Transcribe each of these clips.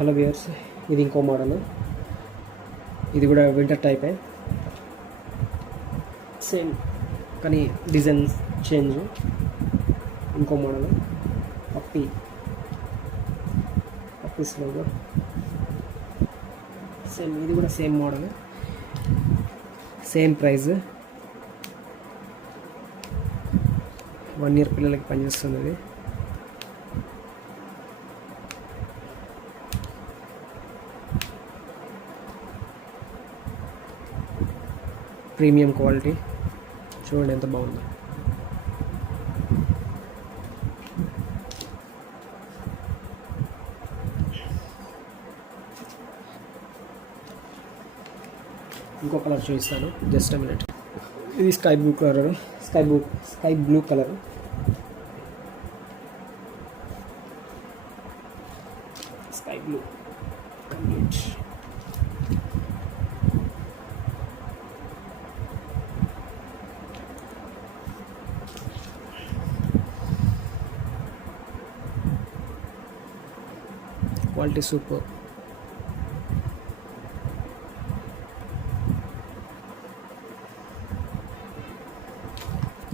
Hello viewers, ఇది ఇంకో model. ఇది కూడా వింటర్ టైపే, సేమ్ కానీ డిజైన్ చేంజ్. ఇంకో మోడల్ పప్పీస్ లోగో సేమ్. ఇది కూడా same model, same price. 1 year పిల్లలకి పనిచేస్తుంది. అది ప్రీమియం క్వాలిటీ. చూడండి ఎంత బాగుందో. ఇంకో కలర్ చూపిస్తాను, జస్ట్ అ మినిట్. ఇది sky blue colour, sky blue colour. Sky blue complete. Quality super.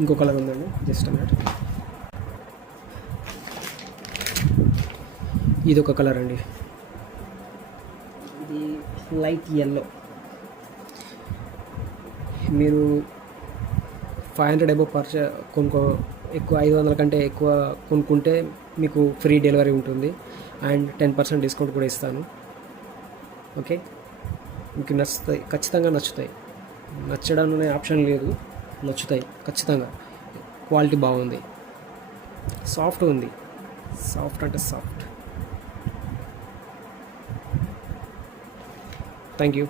ఇంకో కలర్ ఉందండి, జస్ట్ అన్నమాట. ఇది ఒక కలర్ అండి, ఇది లైట్ ఎల్లో. మీరు 500 అబోవ్ ఎక్కువ 500 కంటే ఎక్కువ కొనుక్కుంటే మీకు ఫ్రీ డెలివరీ ఉంటుంది అండ్ 10% డిస్కౌంట్ కూడా ఇస్తాను. ఓకే, మీకు నచ్చుతాయి, ఖచ్చితంగా నచ్చుతాయి. నచ్చడం అనే ఆప్షన్ లేదు, నచ్చుతాయి ఖచ్చితంగా. క్వాలిటీ బాగుంది, సాఫ్ట్ ఉంది. సాఫ్ట్ అంటే సాఫ్ట్. Thank you.